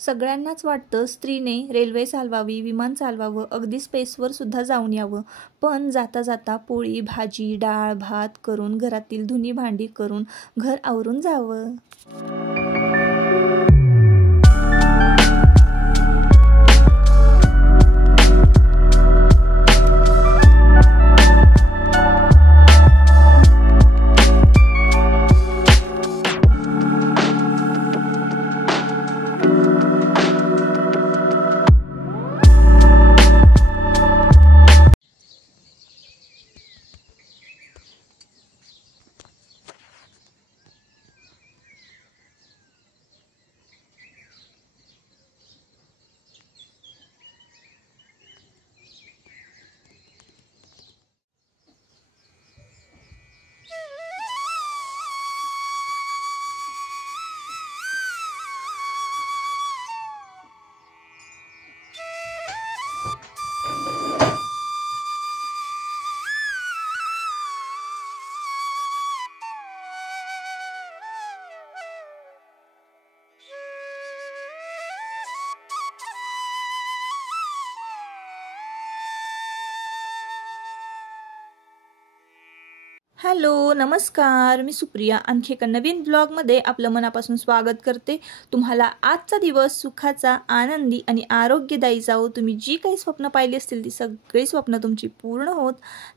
सगळ्यांनाच वाटतं स्त्रीने रेल्वे चालवावी, विमान चालवावं, अगदी स्पेसवर सुद्धा जाऊन यावं. पण जाता जाता पोळी, भाजी, डाळ, भात करून, घरातील धुनी भांडी करून घर आवरून जावं. हॅलो, नमस्कार. मी सुप्रिया आणखी एका नवीन ब्लॉगमध्ये आपलं मनापासून स्वागत करते. तुम्हाला आजचा दिवस सुखाचा, आनंदी आणि आरोग्यदायी जावो. तुम्ही जी काही स्वप्न पाहिली असतील ती सगळी स्वप्न तुमची पूर्ण होत.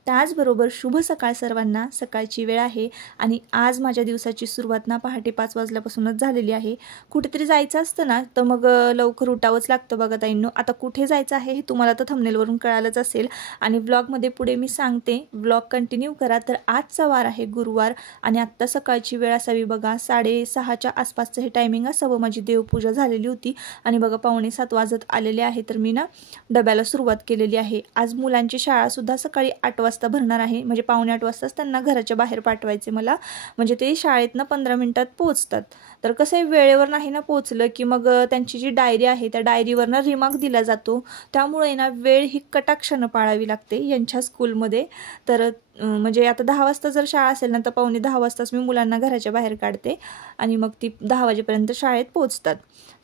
त्याचबरोबर शुभ सकाळ सर्वांना. सकाळची वेळ आहे आणि आज माझ्या दिवसाची सुरुवात ना पहाटे 5 वाजल्यापासूनच झालेली आहे. कुठेतरी जायचं असतं ना तर मग लवकर उठावंच लागतं बघा ताईंनो. आता कुठे जायचं आहे हे तुम्हाला तर थंबनेलवरून कळालंच असेल आणि ब्लॉगमध्ये पुढे मी सांगते. ब्लॉग कंटिन्यू करा. तर आजचा वार आहे गुरुवार आणि आत्ता सकाळची वेळ असावी बघा 6:30च्या आसपासचं हे टायमिंग असावं. माझी देवपूजा झालेली होती आणि बघा 6:45 वाजत आलेले आहे. तर मी ना डब्याला सुरुवात केलेली आहे. आज मुलांची शाळासुद्धा सकाळी 8 वाजता भरणार आहे. म्हणजे 7:45 वाजताच त्यांना घराच्या बाहेर पाठवायचे मला. म्हणजे ते शाळेतनं 15 मिनिटात पोहोचतात. तर कसं आहे वेळेवर नाही ना पोहोचलं की मग त्यांची जी डायरी आहे त्या डायरीवरनं रिमार्क दिला जातो. त्यामुळे ना वेळ ही कटाक्षानं पाळावी लागते यांच्या स्कूलमध्ये. तर म्हणजे आता 10 वाजता जर शाळा असेल ना तर 9:45 वाजताच मी मुलांना घराच्या बाहेर काढते आणि मग ती 10 वाजेपर्यंत शाळेत पोहोचतात.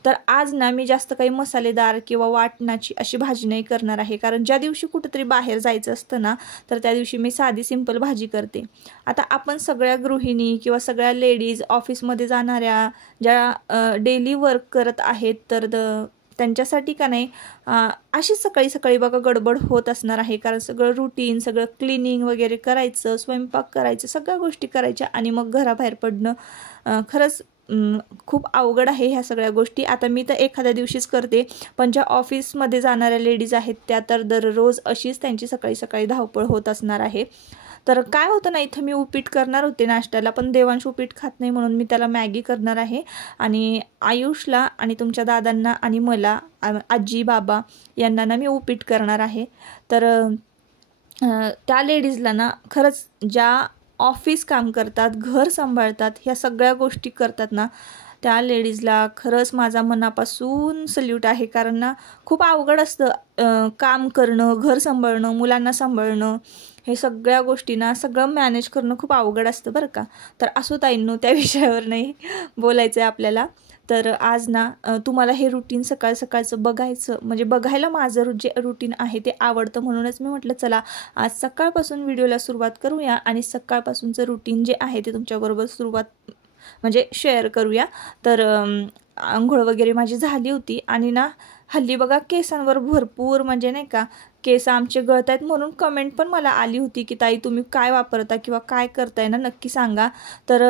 तर आज ना मी जास्त काही मसालेदार किंवा वाटणाची अशी भाजी नाही करणार आहे. कारण ज्या दिवशी कुठेतरी बाहेर जायचं असतं ना तर त्या दिवशी मी साधी सिंपल भाजी करते. आता आपण सगळ्या गृहिणी किंवा सगळ्या लेडीज ऑफिसमध्ये जाणाऱ्या ज्या डेली वर्क करत आहेत तर त्यांच्यासाठी का नाही अशीच सकाळी सकाळी बघा गडबड होत असणार आहे. कारण सगळं रुटीन, सगळं क्लिनिंग वगैरे करायचं, स्वयंपाक करायचं, सगळ्या गोष्टी करायच्या आणि मग घराबाहेर पडणं खरंच खूप अवघड आहे ह्या सगळ्या गोष्टी. आता मी तर एखाद्या दिवशीच करते पण ज्या ऑफिसमध्ये जाणाऱ्या लेडीज आहेत त्या तर दररोज अशीच त्यांची सकाळी सकाळी धावपळ होत असणार आहे. तर काय होतं ना इथं मी उपीट करणार होते नाश्त्याला पण देवांश उपीट खात नाही म्हणून मी त्याला मॅगी करणार आहे आणि आयुषला आणि तुमच्या दादांना आणि मला आजी बाबा यांना ना मी उपीट करणार आहे. तर त्या लेडीजला ना खरंच ज्या ऑफिस काम करतात, घर सांभाळतात, ह्या सगळ्या गोष्टी करतात ना त्या लेडीजला खरंच माझा मनापासून सल्यूट आहे. कारण ना खूप अवघड असतं काम करणं, घर सांभाळणं, मुलांना सांभाळणं, हे सगळ्या गोष्टी ना सगळं मॅनेज करणं खूप अवघड असतं बरं का. तर असो ताईंनो त्या विषयावर नाही बोलायचं आहे आपल्याला. तर आज ना तुम्हाला हे रुटीन सकाळ सकाळचं बघायचं म्हणजे बघायला माझं जे रुटीन आहे ते आवडतं म्हणूनच मी म्हटलं चला आज सकाळपासून व्हिडिओला सुरुवात करूया आणि सकाळपासूनचं रुटीन जे आहे ते तुमच्याबरोबर सुरुवात म्हणजे शेअर करूया. तर आंघोळ वगैरे माझी झाली होती आणि ना हल्ली बघा केसांवर भरपूर म्हणजे नाही का केस आमचे गळत आहेत म्हणून कमेंट पण मला आली होती की ताई तुम्ही काय वापरता किंवा काय करताय ना नक्की सांगा. तर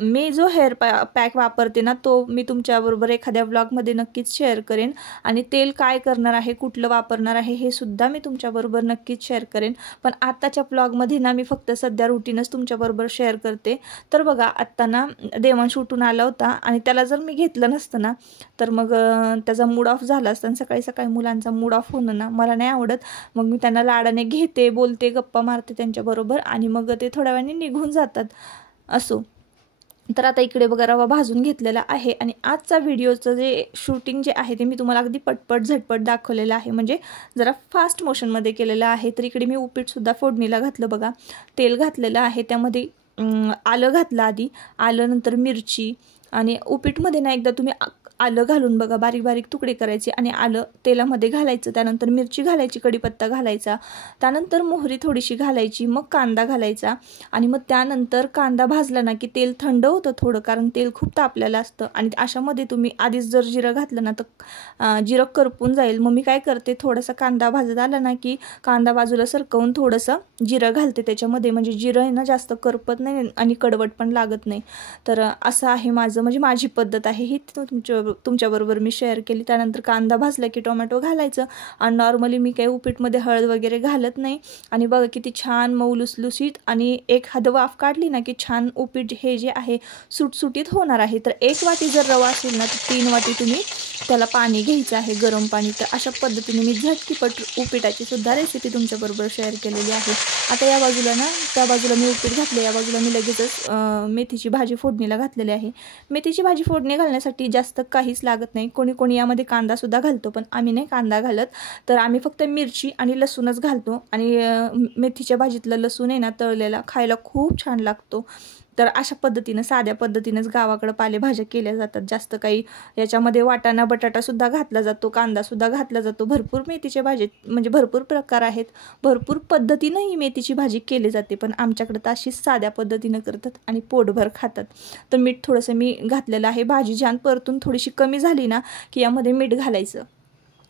मी जो हेअर पॅक वापरते ना तो मी तुमच्याबरोबर एखाद्या व्लॉगमध्ये नक्कीच शेअर करेन आणि तेल काय करणार आहे, कुठलं वापरणार आहे हे सुद्धा मी तुमच्याबरोबर नक्कीच शेअर करेन. पण आत्ताच्या व्लॉगमध्ये ना मी फक्त सध्या रुटीनच तुमच्याबरोबर शेअर करते. तर बघा आत्ता ना देवांश उठून आला होता आणि त्याला जर मी घेतलं नसतं ना तर मग त्याचा मूड ऑफ झाला असता. आणि सकाळी सकाळी मुलांचा मूड ऑफ होणं ना मला नाही आवडत. मग मी त्यांना लाडाने घेते, बोलते, गप्पा मारते त्यांच्याबरोबर आणि मग ते थोड्या वेळाने निघून जातात. असो तर आता इकडे बघा रवा भाजून घेतलेला आहे आणि आजचा व्हिडिओचं जे शूटिंग जे आहे ते मी तुम्हाला अगदी पटपट झटपट दाखवलेलं आहे. म्हणजे जरा फास्ट मोशनमध्ये केलेलं आहे. तर इकडे मी उपीटसुद्धा फोडणीला घातलं बघा. तेल घातलेलं आहे, त्यामध्ये आलं घातलं आधी, आलं नंतर मिरची आणि उपीटमध्ये ना एकदा तुम्ही आलं घालून बघा बारीक बारीक तुकडे करायचे आणि आलं तेलामध्ये घालायचं, त्यानंतर मिरची घालायची, कढीपत्ता घालायचा, त्यानंतर मोहरी थोडीशी घालायची, मग कांदा घालायचा आणि मग त्यानंतर कांदा भाजला ना की तेल थंड होतं थोडं, कारण तेल खूप तापलेलं असतं आणि अशामध्ये तुम्ही आधीच जर जिरं घातलं ना तर जिरं करपून जाईल. मग मी काय करते, थोडासा कांदा भाजत आला ना की कांदा बाजूला सरकवून थोडंसं जिरं घालते त्याच्यामध्ये, म्हणजे जिरं आहे ना जास्त करपत नाही आणि कडवट पण लागत नाही. तर असं आहे माझं, म्हणजे माझी पद्धत आहे ही, तुमच्याबरोबर मी शेअर केली. त्यानंतर कांदा भाजला की टोमॅटो घालायचं आणि नॉर्मली मी काही उपीटमध्ये हळद वगैरे घालत नाही. आणि बघा किती छान मऊ लुसलुसीत आणि एक हात वाफ काढली ना की छान उपीट हे जे आहे सुटसुटीत होणार आहे. तर 1 वाटी जर रवा असेल ना तर 3 वाटी तुम्ही त्याला पाणी घ्यायचं आहे, गरम पाणी. तर अशा पद्धतीने मी झटकीपट उपीटाची सुद्धा रेसिपी तुमच्याबरोबर शेअर केलेली आहे. आता या बाजूला ना, त्या बाजूला मी उपीट घातले, या बाजूला मी लगेचच मेथीची भाजी फोडणीला घातलेली आहे. मेथीची भाजी फोडणी घालण्यासाठी जास्त काहीच लागत नाही. कोणी कोणी यामध्ये कांदासुद्धा घालतो, पण आम्ही नाही कांदा घालत. तर आम्ही फक्त मिरची आणि लसूणच घालतो आणि मेथीच्या भाजीतलं लसूण आहे ना तळलेला खायला खूप छान लागतो. तर अशा पद्धतीनं साध्या पद्धतीनंच गावाकडं पालेभाज्या केल्या जातात. जास्त काही याच्यामध्ये वाटाणा बटाटासुद्धा घातला जातो, कांदासुद्धा घातला जातो. भरपूर मेथीच्या भाजीत म्हणजे भरपूर प्रकार आहेत, भरपूर पद्धतीनं ही मेथीची भाजी केली जाते, पण आमच्याकडं तर अशीच साध्या पद्धतीनं करतात आणि पोटभर खातात. तर मीठ थोडंसं मी घातलेलं आहे. भाजी छान परतून थोडीशी कमी झाली ना की यामध्ये मीठ घालायचं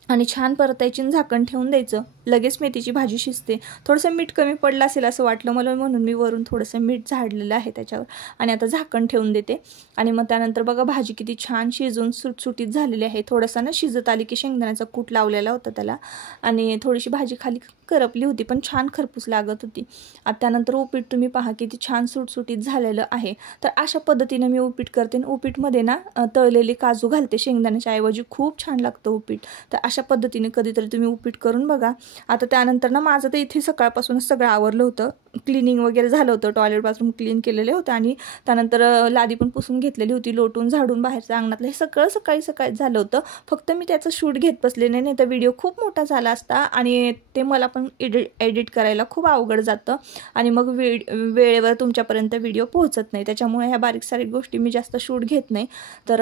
आणि छान परतायची, झाकण ठेवून द्यायचं. लगेच मेथीची भाजी शिजते. थोडंसं मीठ कमी पडलं असेल असं वाटलं मला, म्हणून मी वरून थोडंसं मीठ झाडलेलं आहे त्याच्यावर आणि आता झाकण ठेवून देते. आणि मग त्यानंतर बघा भाजी किती छान शिजून सुटसुटीत झालेली आहे. थोडंसं ना शिजत आली की शेंगदाण्याचा कूट लावलेला होता त्याला आणि थोडीशी भाजी खाली करपली होती, पण छान खरपूस लागत होती. आता त्यानंतर उपीट तुम्ही पहा किती छान सुटसुटीत झालेलं आहे. तर अशा पद्धतीनं मी उपीट करते. उपीटमध्ये ना तळलेले काजू घालते शेंगदाण्याच्या ऐवजी, खूप छान लागतं उपीट. तर अशा पद्धतीने कधीतरी तुम्ही उपीट करून बघा. आता त्यानंतर ना माझं तर इथे सकाळपासूनच सगळं आवरलं होतं, क्लिनिंग वगैरे झालं होतं, टॉयलेट बाथरूम क्लीन केलेले होते आणि त्यानंतर लादी पण पुसून घेतलेली होती, लोटून झाडून बाहेरचं अंगणातलं हे सगळं सकाळी झालं होतं. फक्त मी त्याचं शूट घेत बसले नाही तर व्हिडिओ खूप मोठा झाला असता आणि ते मला पण एडिट करायला खूप अवघड जातं आणि मग वेळेवर तुमच्यापर्यंत व्हिडिओ पोहोचत नाही. त्याच्यामुळे ह्या बारीक सारीक गोष्टी मी जास्त शूट घेत नाही. तर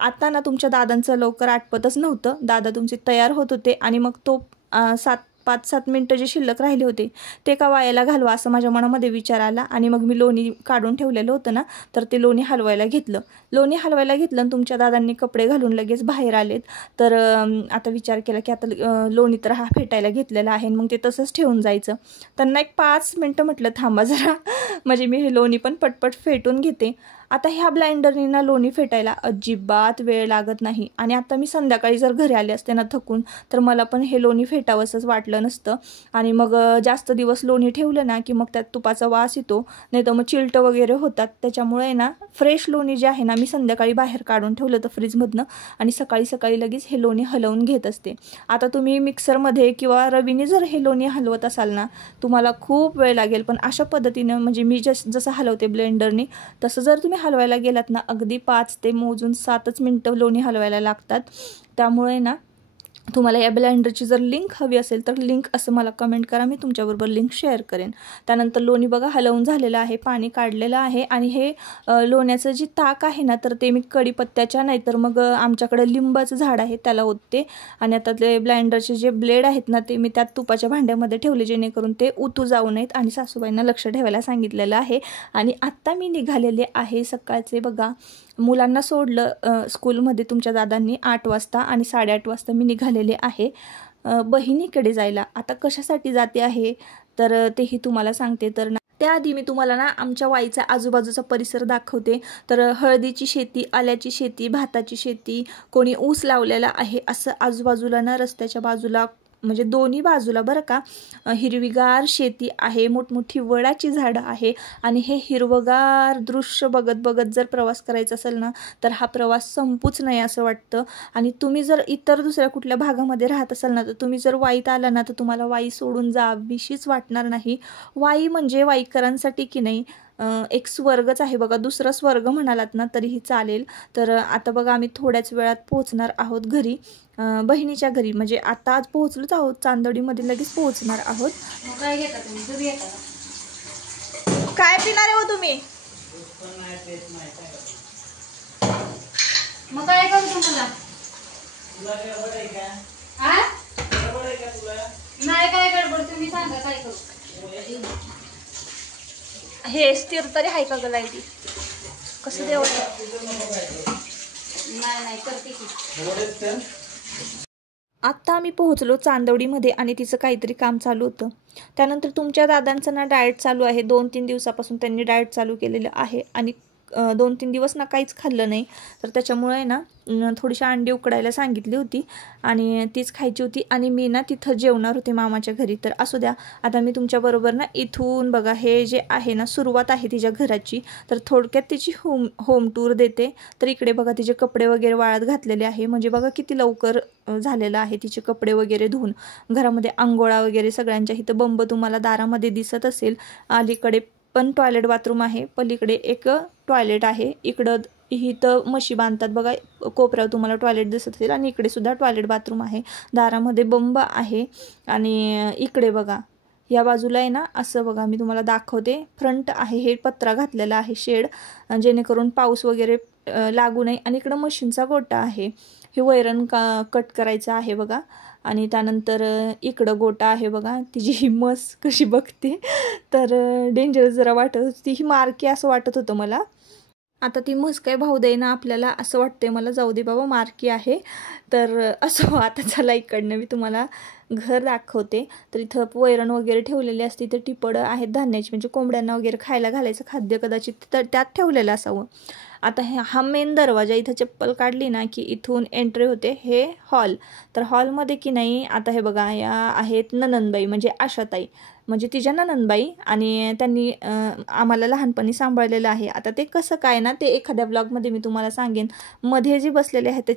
आता ना तुमच्या दादांचं लवकर आटपतच नव्हतं. दादा तुमचे तयार होत होते आणि मग तो 5-7 मिनटं जे शिल्लक राहिले होते ते का वायाला घालवा असं माझ्या मनामध्ये विचार आला आणि मग मी लोणी काढून ठेवलेलं होतं ना, तर ते लोणी हलवायला घेतलं आणि तुमच्या दादांनी कपडे घालून लगेच बाहेर आलेत. तर आता विचार केला की आता लोणी तर हा फेटायला घेतलेला आहे, मग ते तसंच ठेवून जायचं. त्यांना एक 5 मिनटं म्हटलं थांबा जरा, म्हणजे मी हे लोणी पण पटपट फेटून घेते. आता ह्या ब्लाइंडरनी ना लोणी फेटायला अजिबात वेळ लागत नाही आणि आता मी संध्याकाळी जर घरी आले असते ना थकून, तर मला पण हे लोणी फेटावंसंच वाटलं नसतं आणि मग जास्त दिवस लोणी ठेवलं ना की मग त्यात तुपाचा वास येतो, नाही तर मग चिलटं वगैरे होतात. त्याच्यामुळे ना फ्रेश लोणी जे आहे ना मी संध्याकाळी बाहेर काढून ठेवलं तर फ्रीजमधनं आणि सकाळी लगेच हे लोणी हलवून घेत असते. आता तुम्ही मिक्सरमध्ये किंवा रवीने जर हे लोणी हलवत असाल ना तुम्हाला खूप वेळ लागेल, पण अशा पद्धतीनं म्हणजे मी जसं हलवते ब्लेंडरनी तसं जर तुम्ही हलवायला गेलात ना अगदी 5 ते मोजून 7च मिनटं लोणी हलवायला लागतात. त्यामुळे ना तुम्हाला या ब्लेंडरची जर लिंक हवी असेल तर लिंक असं मला कमेंट करा, मी तुमच्याबरोबर लिंक शेअर करेन. त्यानंतर लोणी बघा हलवून झालेलं आहे, पाणी काढलेलं आहे आणि हे लोण्याचं जे ताक आहे ना तर ते मी कढीपत्त्याच्या नाही तर मग आमच्याकडे लिंबाचं झाड आहे त्याला ओतते आणि आता ते ब्लेंडरचे जे ब्लेड आहेत ना ते मी त्यात तुपाच्या भांड्यामध्ये ठेवले जेणेकरून ते उतू जाऊ नयेत आणि सासूबाईंना लक्ष ठेवायला सांगितलेलं आहे. आणि आत्ता मी निघालेले आहे सकाळचे बघा, मुलांना सोडलं स्कूलमध्ये तुमच्या दादांनी 8 वाजता आणि 8:30 वाजता मी निघालेले आहे बहिणीकडे जायला. आता कशासाठी जाते आहे तर तेही तुम्हाला सांगते. तर त्याआधी मी तुम्हाला ना आमच्या वाईचा आजूबाजूचा परिसर दाखवते. तर हळदीची शेती, आल्याची शेती, भाताची शेती, कोणी ऊस लावलेला आहे, असं आजूबाजूला ना रस्त्याच्या बाजूला म्हणजे दोन्ही बाजूला बरं का हिरवीगार शेती आहे, मोठमोठी वडाची झाडं आहे आणि हे हिरवगार दृश्य बघत जर प्रवास करायचा असेल ना तर हा प्रवास संपूच नाही असं वाटतं. आणि तुम्ही जर इतर दुसऱ्या कुठल्या भागामध्ये राहत असाल ना तर तुम्ही जर वाईत आला ना तर तुम्हाला वाई सोडून जावीशीच वाटणार नाही. वाई म्हणजे वाईकरांसाठी की नाही एक स्वर्गच आहे बघा, दुसरा स्वर्ग म्हणालात ना तरीही चालेल. तर आता बघा आम्ही थोड्याच वेळात पोहोचणार आहोत घरी, बहिणीच्या घरी. म्हणजे आता आज पोहोचलोच आहोत, चांदोडीमध्ये लगेच पोहोचणार आहोत. काय पिणार आहे हो तुम्ही? मग काय करू तुम्हाला? नाही काय गडबड, तुम्ही सांगा काय करू. हे स्थिर तरी आहे का ग लाईटी? कसं देव नाही करते की. आत्ता आम्ही पोहोचलो चांदवडीमध्ये आणि तिचं काहीतरी काम चालू होतं. त्यानंतर तुमच्या दादांचं ना डाएट चालू आहे. 2-3 दिवसापासून त्यांनी डाएट चालू केलेलं आहे आणि 2-3 दिवस ना काहीच खाल्लं नाही. तर त्याच्यामुळे ना थोडीशी अंडी उकडायला सांगितली होती आणि तीच खायची होती. आणि मी ना तिथं जेवणार होते मामाच्या घरी. तर असू द्या, आता मी तुमच्याबरोबर ना इथून बघा हे जे आहे ना सुरुवात आहे तिच्या घराची. तर थोडक्यात तिची होम टूर देते. तर इकडे बघा तिचे कपडे वगैरे वाळत घातलेले आहे. म्हणजे बघा किती लवकर झालेलं आहे तिचे कपडे वगैरे धुवून. घरामध्ये आंघोळा वगैरे सगळ्यांच्या इथं बंब तुम्हाला दारामध्ये दिसत असेल. अलीकडे पण टॉयलेट बाथरूम आहे, पलीकडे एक टॉयलेट आहे. इकडं इथं म्हशी बांधतात बघा, कोपऱ्यावर तुम्हाला टॉयलेट दिसत असेल. आणि इकडे सुद्धा टॉयलेट बाथरूम आहे. दारामध्ये बंब आहे. आणि इकडे बघा या बाजूला आहे ना असं बघा मी तुम्हाला दाखवते. फ्रंट आहे, हे पत्रा घातलेला आहे शेड, जेणेकरून पाऊस वगैरे लागू नये. आणि इकडं मशीनचा गोटा आहे. हे वैरण कट करायचं आहे बघा. आणि त्यानंतर इकडं गोटा आहे बघा. तिची ही म्हस कशी बघते, तर डेंजरस जरा वाटत होती. ही मारकी असं वाटत होतं मला. आता ती म्हस काय भाऊ देईना आपल्याला असं वाटतंय मला. जाऊ दे बाबा, मारकी आहे. तर असं आता चला इकडनं मी तुम्हाला घर दाखवते. तर इथं वैरण वगैरे ठेवलेली असते. तर टिपडं आहेत धान्याची, म्हणजे कोंबड्यांना वगैरे खायला घालायचं खाद्य कदाचित तर त्यात ठेवलेलं असावं. आता हा मेन दरवाजा, इथं चप्पल काढली ना की इथून एंट्री होते. हे हॉल. तर हॉलमध्ये की नाही आता हे बघा या आहेत ननंदबाई, म्हणजे आशाताई, म्हणजे तिच्या ननंदबाई. आणि त्यांनी आम्हाला लहानपणी सांभाळलेलं आहे. आता ते कसं काय ना ते एखाद्या ब्लॉगमध्ये मी तुम्हाला सांगेन. मध्ये जे बसलेले आहेत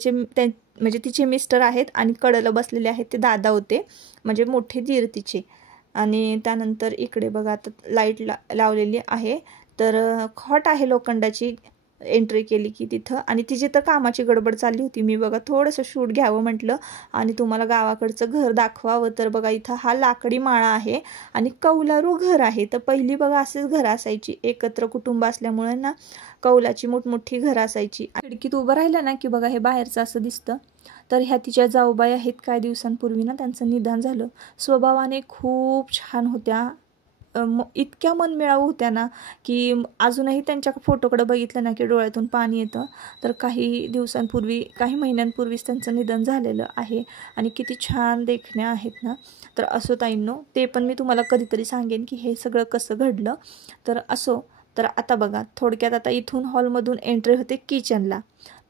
म्हणजे तिचे मिस्टर आहेत आणि कडेला बसलेले आहेत ते दादा होते, म्हणजे मोठे दीर तिचे. आणि त्यानंतर इकडे बघा आता लाईट लावलेली आहे. तर खॉट आहे लोखंडाची, एंट्री केली की तिथं. आणि तिची तर कामाची गडबड चालली होती. मी बघा थोडंसं शूट घ्यावं म्हटलं आणि तुम्हाला गावाकडचं घर दाखवावं. तर बघा इथं हा लाकडी माळा आहे आणि कौलारू घर आहे. तर पहिली बघा असेच घर असायची, एकत्र कुटुंब असल्यामुळे ना कौलाची मोठमोठी घर असायची. खिडकीत उभं राहिलं ना की बघा हे बाहेरचं असं दिसतं. तर ह्या तिच्या जाऊबाई आहेत. काही दिवसांपूर्वी ना त्यांचं निधन झालं. स्वभावाने खूप छान होत्या, इतक्या मनमिळाऊ होत्या ना की अजूनही त्यांच्या फोटोकडे बघितलं ना की डोळ्यातून पाणी येतं. तर काही दिवसांपूर्वी, काही महिन्यांपूर्वीच त्यांचं निधन झालेलं आहे. आणि किती छान देखण्या आहेत ना. तर असो ताईंनो, ते पण मी तुम्हाला कधीतरी सांगेन की हे सगळं कसं घडलं. तर असो, तर आता बघा थोडक्यात आता इथून हॉलमधून एंट्री होते किचनला.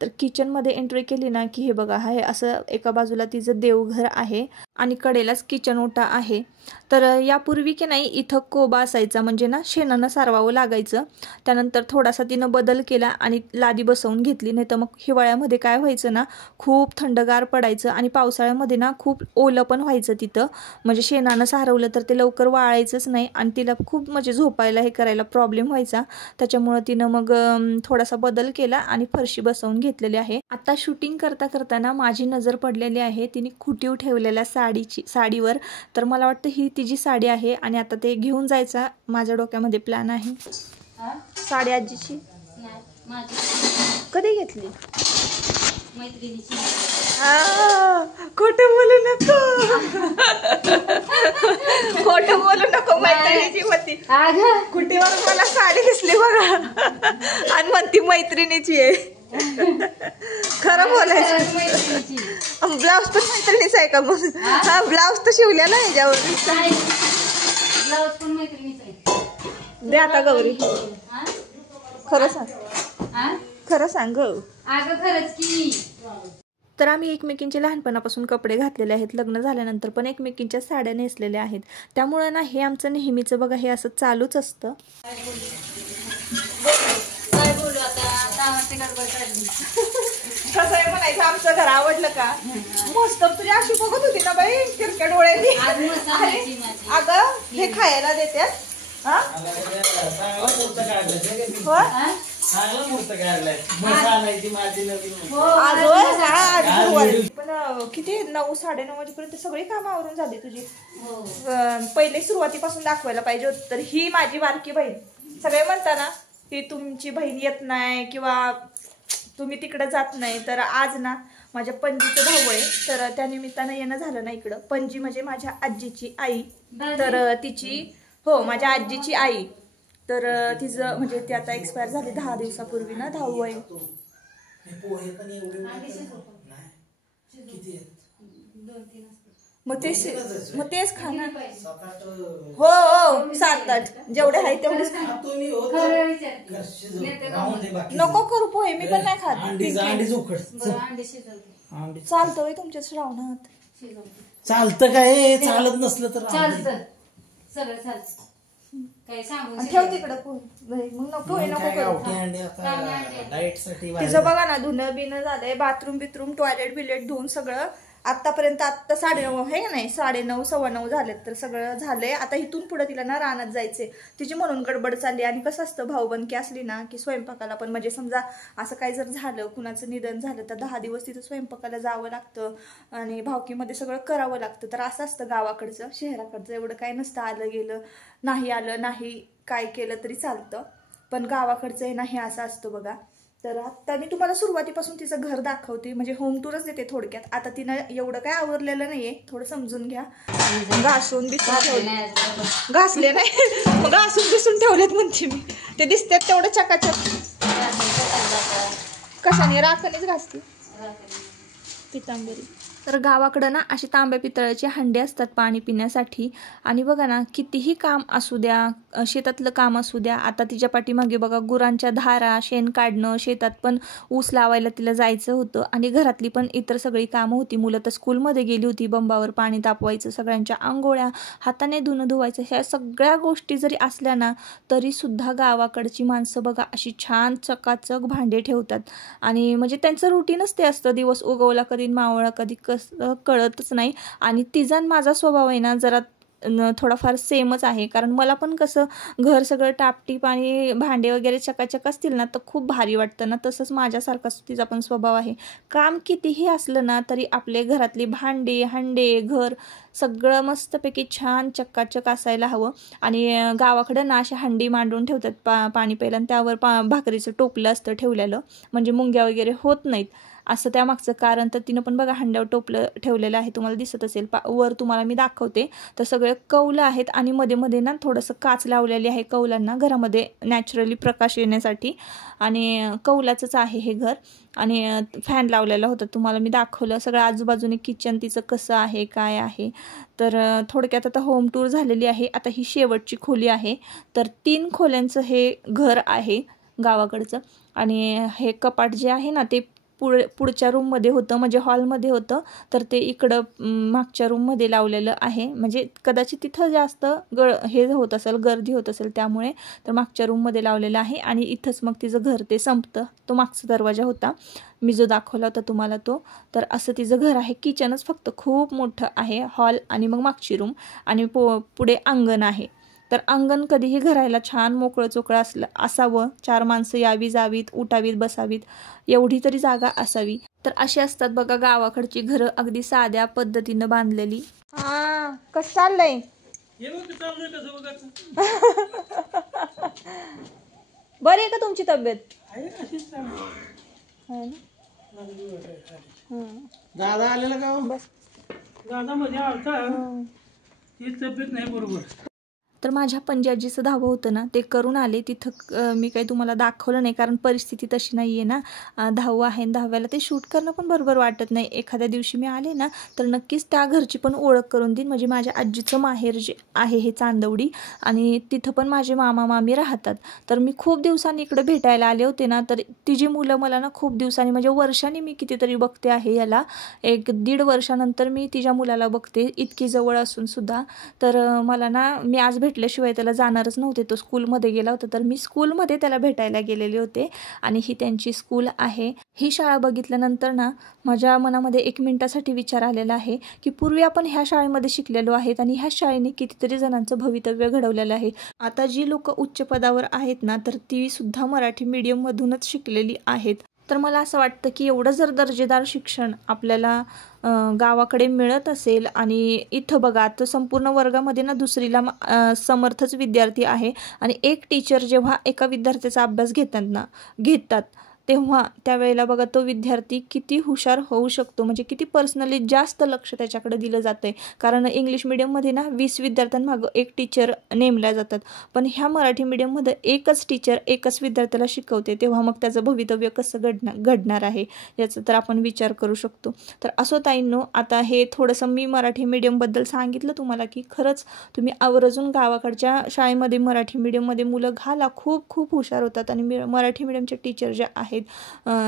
तर किचनमध्ये एंट्री केली ना की हे बघा हे असं एका बाजूला तिचं देवघर आहे आणि कडेलाच किचन ओटा आहे. तर यापूर्वी की नाही इथं कोबा असायचा, म्हणजे ना शेणानं सारवावं लागायचं. त्यानंतर थोडासा तिनं बदल केला आणि लादी बसवून घेतली. नाही तर मग हिवाळ्यामध्ये काय व्हायचं ना, खूप थंडगार पडायचं आणि पावसाळ्यामध्ये ना खूप ओलं पण व्हायचं तिथं. म्हणजे शेणानं सारवलं तर ते लवकर वाळायचंच नाही आणि तिला खूप म्हणजे झोपायला हे करायला प्रॉब्लेम व्हायचा. त्याच्यामुळं तिनं मग थोडासा बदल केला आणि फरशी बसवून घेतलेली आहे. आता शूटिंग करताना माझी नजर पडलेली आहे तिने खुटीव ठेवलेल्या साडीवर. तर मला वाटतं ही तिची साडी आहे आणि आता ते घेऊन जायचा माझ्या डोक्यामध्ये प्लॅन आहे. साडी आजीची कधी घेतली? मैत्रिणीची. खोटं बोलू नको, खोटं बोलू नको. मैत्रिणीची म्हणती, कुठेवर मला साडी दिसली बघा आणि म्हणती मैत्रिणीची आहे. खरं बोलायचं. ब्लाऊज पण मैत्रिणीचा आहे का मग? हा ब्लाऊज तर शिवल्या ना ह्याच्यावर. ब्लाऊज पण मैत्रिणीचा आहे. दे आता गौरी, खरं सांग, खरं सांग. अगं खरंच की. तर आम्ही एकमेकींचे लहानपणापासून कपडे घातलेले आहेत, लग्न झाल्यानंतर पण एकमेकींच्या साड्या नेसलेल्या आहेत. त्यामुळे ना हे आमचं नेहमीचं बघा हे असं चालूच असतं. काय बोलू आता, कामाची गडबड काढली. कसं आहे म्हणायचं, आमचं घर आवडलं का? मस्त तुझी अशी बघत होती ना बाई किरक्या डोळ्यानी. अगं हे खायला देतात. पण किती 9, 9:30 वाजेपर्यंत सगळी कामं आवरून झाली तुझी. पहिले सुरुवातीपासून दाखवायला पाहिजे होतं. तर ही माझी बारकी बहीण. सगळे म्हणता ना की तुमची बहीण येत नाही किंवा तुम्ही तिकडे जात नाही तर आज ना माझ्या पणजीचं भाऊ आहे तर त्या निमित्तानं येणं झालं ना इकडं. पणजी म्हणजे माझ्या आजीची आई. तर तिची हो माझ्या आजीची आई. तर तिचं म्हणजे ती आता एक्सपायर झाली 10 दिवसापूर्वी ना. 10 वय. मग तेच खा ना. हो हो 7-8 जेवढे आहे तेवढेच खा. नको करू पोहे मी पण नाही खात. चालतं तुमच्या श्रावणात. चालतं काय चालत नसलं तर चालतं सगळं चालतं. काय सांगू ठेव तिकडं पोहे. मग पोहे नको करू. डाएट साठी तिचं बघा ना धुणं बिणं झालंय. बाथरूम बिथरूम टॉयलेट बिलेट धुवून सगळं आतापर्यंत. आत्ता 9:30 आहे का नाही 9:30 9:15 झालेत तर सगळं झालंय. आता इथून पुढे तिला ना रानात जायचंय तिची म्हणून गडबड चालली. आणि कसं असतं भाऊबंदकी असली ना की स्वयंपाकाला पण म्हणजे समजा असं काही जर झालं कुणाचं निधन झालं तर 10 दिवस तिथं स्वयंपाकाला जावं लागतं आणि भावकीमध्ये सगळं करावं लागतं. तर असं असतं गावाकडचं. शहराकडचं एवढं काय नसतं. आलं गेलं नाही काय केलं तरी चालतं. पण गावाकडचं आहे ना हे असं असतं बघा. तर आता मी तुम्हाला सुरुवातीपासून तिचं घर दाखवते म्हणजे होम टूरच देते थोडक्यात. आता तिनं एवढं काय आवरलेलं नाहीये थोडं समजून घ्या. घासून बिसून ठेवले घासले नाही मग घासून बिसून ठेवलेत म्हणते मी. ते दिसतात तेवढं चकाचक. कशाने राखणीच घासते पितांबरी. तर गावाकडं ना अशी तांब्या पितळाचे हांडे असतात पाणी पिण्यासाठी. आणि बघा ना कितीही काम असू द्या शेतातलं काम असू द्या. आता तिच्या पाठीमागे बघा गुरांच्या धारा शेण काढणं. शेतात पण ऊस लावायला तिला जायचं होतं. आणि घरातली पण इतर सगळी कामं होती. मुलं तर स्कूलमध्ये गेली होती. बंबावर पाणी तापवायचं सगळ्यांच्या आंघोळ्या हाताने धुणं धुवायचं. ह्या सगळ्या गोष्टी जरी असल्या ना तरी सुद्धा गावाकडची माणसं बघा अशी छान चकाचक भांडे ठेवतात. आणि म्हणजे त्यांचं रुटीनच ते असतं. दिवस उगवला कधी मावळा कधी कळतच नाही. आणि तिचा माझा स्वभाव आहे ना जरा थोडाफार सेमच आहे. कारण मला पण कसं घर सगळं टापटीप आणि भांडे वगैरे चकाचक असतील ना तर खूप भारी वाटतं ना. तसंच माझ्यासारखा तिचा पण स्वभाव आहे. काम कितीही असलं ना तरी आपले घरातली भांडे हंडे घर सगळं मस्तपैकी छान चकाचक असायला हवं. आणि गावाकडं ना अशी हंडी मांडून ठेवतात पाणी प्यायला. आणि त्यावर भाकरीचं टोपलं असतं ठेवलेलं म्हणजे मुंग्या वगैरे होत नाहीत. असं त्यामागचं कारण तर तिनं पण बघा हंड्यावर टोपलं ठेवलेलं आहे. तुम्हाला दिसत असेल वर तुम्हाला मी दाखवते. तर सगळे कौलं आहेत आणि मध्ये मध्ये ना थोडंसं काच लावलेली आहे कौलांना घरामध्ये नॅचरली प्रकाश येण्यासाठी. आणि कौलाचंच आहे हे घर. आणि फॅन लावलेला होता तुम्हाला मी दाखवलं. सगळं आजूबाजूने किचन तिचं कसं आहे काय आहे. तर थोडक्यात आता होम टूर झालेली आहे. आता ही शेवटची खोली आहे. तर 3 खोल्यांचं हे घर आहे गावाकडचं. आणि हे कपाट जे आहे ना ते पुढच्या रूममध्ये होतं म्हणजे हॉलमध्ये होतं. तर ते इकडं मागच्या रूममध्ये लावलेलं आहे. म्हणजे कदाचित तिथं जास्त हे होत असेल गर्दी होत असेल त्यामुळे. तर मागच्या रूममध्ये लावलेलं आहे. आणि इथंच मग तिचं घर ते संपतं. तो मागचा दरवाजा होता मी जो दाखवला होता तुम्हाला तो. तर असं तिचं घर आहे. किचनच फक्त खूप मोठं आहे. हॉल आणि मग मागची रूम आणि पुढे अंगण आहे. तर अंगण कधीही घरायला छान मोकळं चोकळं असावं. 4 माणसं यावी जावीत उठावीत बसावीत एवढी तरी जागा असावी. तर अशी असतात बघा गावाकडची घरं अगदी साध्या पद्धतीनं बांधलेली. कसं चाललंय बरी आहे का तुमची तब्येत? दादा आलेला का बस दादा मध्ये आलता ती तब्येत नाही बरोबर. तर माझ्या पंजाजीचं धावं होतं ना ते करून आले. तिथं मी काही तुम्हाला दाखवलं नाही कारण परिस्थिती तशी नाही आहे ना. 10वा आहे 10व्याला ते शूट करणं पण बरोबर वाटत नाही. एखाद्या दिवशी मी आले ना तर नक्कीच त्या घरची पण ओळख करून देईन. म्हणजे माझ्या आजीचं माहेर जे आहे हे चांदवडी आणि तिथं पण माझे मामा मामी राहतात. तर मी खूप दिवसांनी इकडे भेटायला आले होते ना तर तिची मुलं मला ना खूप दिवसांनी म्हणजे वर्षांनी मी कितीतरी बघते आहे याला. 1-1.5 वर्षानंतर मी तिच्या मुलाला बघते इतकी जवळ असून सुद्धा. तर मला ना मी आज भेटल्याशिवाय त्याला जाणारच नव्हते. तो स्कूलमध्ये गेला होता तर मी स्कूलमध्ये त्याला भेटायला गेलेले होते. आणि ही त्यांची स्कूल आहे. ही शाळा बघितल्यानंतर ना माझ्या मनामध्ये 1 मिनिटासाठी विचार आलेला आहे की पूर्वी आपण ह्या शाळेमध्ये शिकलेलो आहेत आणि ह्या शाळेने कितीतरी जणांचं भवितव्य घडवलेलं आहे. आता जी लोक उच्च पदावर आहेत ना तर ती सुद्धा मराठी मीडियममधूनच शिकलेली आहेत. तर मला असं वाटतं की एवढं जर दर्जेदार शिक्षण आपल्याला गावाकडे मिळत असेल आणि इथं बघा तर संपूर्ण वर्गामध्ये ना 2रीला समर्थच विद्यार्थी आहे. आणि एक टीचर जेव्हा एका विद्यार्थ्याचा अभ्यास घेतात तेव्हा त्यावेळेला बघा तो विद्यार्थी किती हुशार होऊ शकतो, म्हणजे किती पर्सनली जास्त लक्ष त्याच्याकडे दिलं जातं आहे. कारण इंग्लिश मिडियममध्ये ना 20 विद्यार्थ्यांमागं एक टीचर नेमल्या जातात, पण ह्या मराठी मीडियममध्ये एकच टीचर एकच विद्यार्थ्याला शिकवते. तेव्हा मग त्याचं भवितव्य कसं घडणार आहे याचा तर आपण विचार करू शकतो. तर असो ताईंनो, आता हे थोडंसं मी मराठी मीडियमबद्दल सांगितलं तुम्हाला, की खरंच तुम्ही आवर्जून गावाकडच्या शाळेमध्ये मराठी मीडियममध्ये मुलं घाला. खूप खूप हुशार होतात आणि मराठी मीडियमचे टीचर जे आहेत,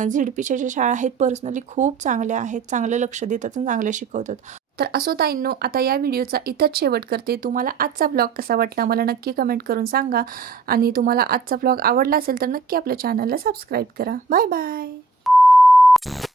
झेडपीच्या ज्या शाळा आहेत पर्सनली खूप चांगल्या आहेत, चांगलं लक्ष देतात आणि चांगले शिकवतात. तर असो ताईंनो, आता या व्हिडिओचा इथंच शेवट करते. तुम्हाला आजचा ब्लॉग कसा वाटला मला नक्की कमेंट करून सांगा, आणि तुम्हाला आजचा ब्लॉग आवडला असेल तर नक्की आपल्या चॅनलला सबस्क्राईब करा. Bye bye.